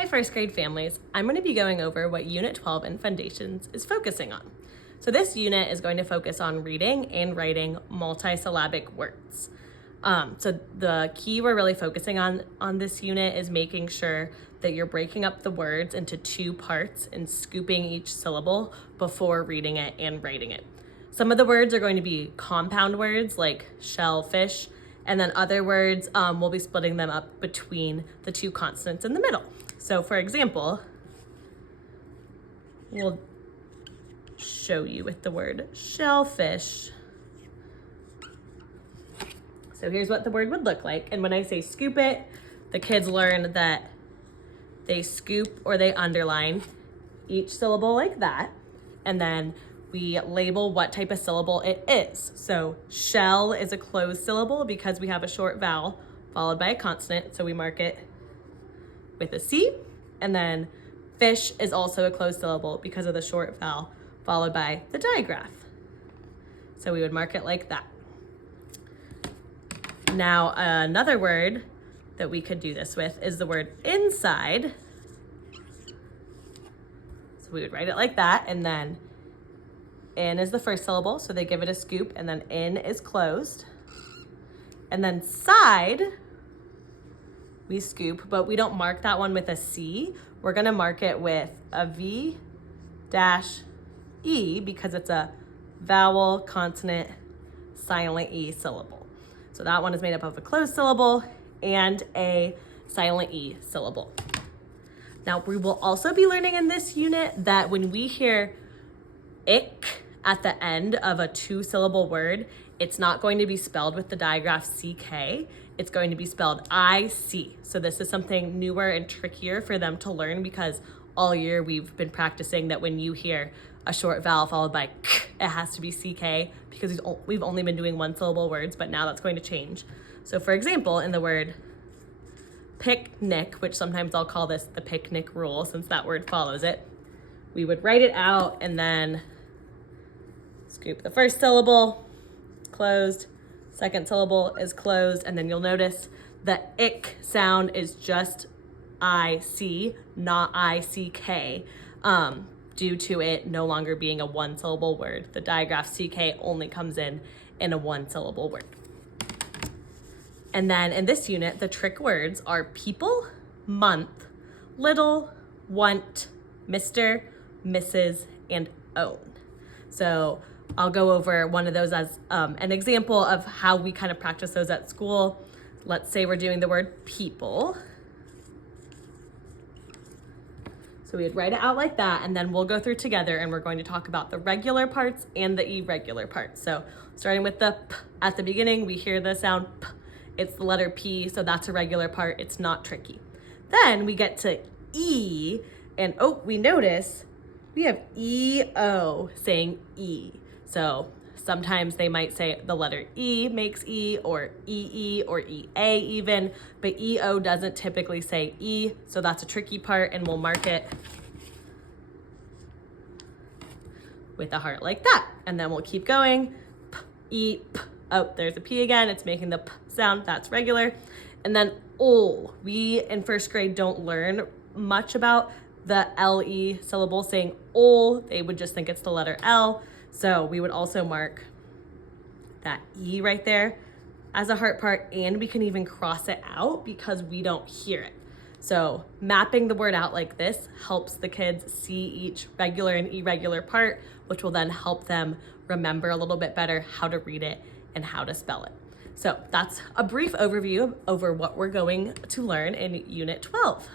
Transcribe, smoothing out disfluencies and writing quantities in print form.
Hi first grade families, I'm going to be going over what Unit 12 in Fundations is focusing on. So this unit is going to focus on reading and writing multisyllabic words. So the key we're really focusing on this unit is making sure that you're breaking up the words into two parts and scooping each syllable before reading it and writing it. Some of the words are going to be compound words like shellfish, and then other words, we'll be splitting them up between the two consonants in the middle. So for example, we'll show you with the word shellfish. So here's what the word would look like. And when I say scoop it, the kids learn that they scoop or they underline each syllable like that. And then we label what type of syllable it is. So shell is a closed syllable because we have a short vowel followed by a consonant. So we mark it with a C. And then fish is also a closed syllable because of the short vowel followed by the digraph. So we would mark it like that. Now, another word that we could do this with is the word inside. So we would write it like that, and then in is the first syllable, so they give it a scoop, and then in is closed. And then side, we scoop, but we don't mark that one with a C. We're gonna mark it with a V-E because it's a vowel, consonant, silent E syllable. So that one is made up of a closed syllable and a silent E syllable. Now we will also be learning in this unit that when we hear ick at the end of a two-syllable word, it's not going to be spelled with the digraph CK, it's going to be spelled IC. So this is something newer and trickier for them to learn because all year we've been practicing that when you hear a short vowel followed by k, it has to be CK because we've only been doing one-syllable words, but now that's going to change. So for example, in the word picnic, which sometimes I'll call this the picnic rule since that word follows it, we would write it out and then scoop the first syllable, closed, second syllable is closed, and then you'll notice the ick sound is just IC, not ICK, due to it no longer being a one-syllable word. The digraph CK only comes in a one-syllable word. And then in this unit, the trick words are people, month, little, want, Mr., Mrs., and own. So I'll go over one of those as an example of how we kind of practice those at school. Let's say we're doing the word people. So we'd write it out like that, and then we'll go through together and we're going to talk about the regular parts and the irregular parts. So starting with the P at the beginning, we hear the sound P. It's the letter P, so that's a regular part. It's not tricky. Then we get to E, and we notice we have E-O saying E. So sometimes they might say the letter E makes E, or E-E, or E-A even, but E-O doesn't typically say E, so that's a tricky part, and we'll mark it with a heart like that. And then we'll keep going, P, E, P. Oh, there's a P again, it's making the P sound, that's regular. And then ol, we in first grade don't learn much about the L-E syllable saying ol, they would just think it's the letter L. So we would also mark that E right there as a heart part, and we can even cross it out because we don't hear it. So mapping the word out like this helps the kids see each regular and irregular part, which will then help them remember a little bit better how to read it and how to spell it. So that's a brief overview over what we're going to learn in Unit 12.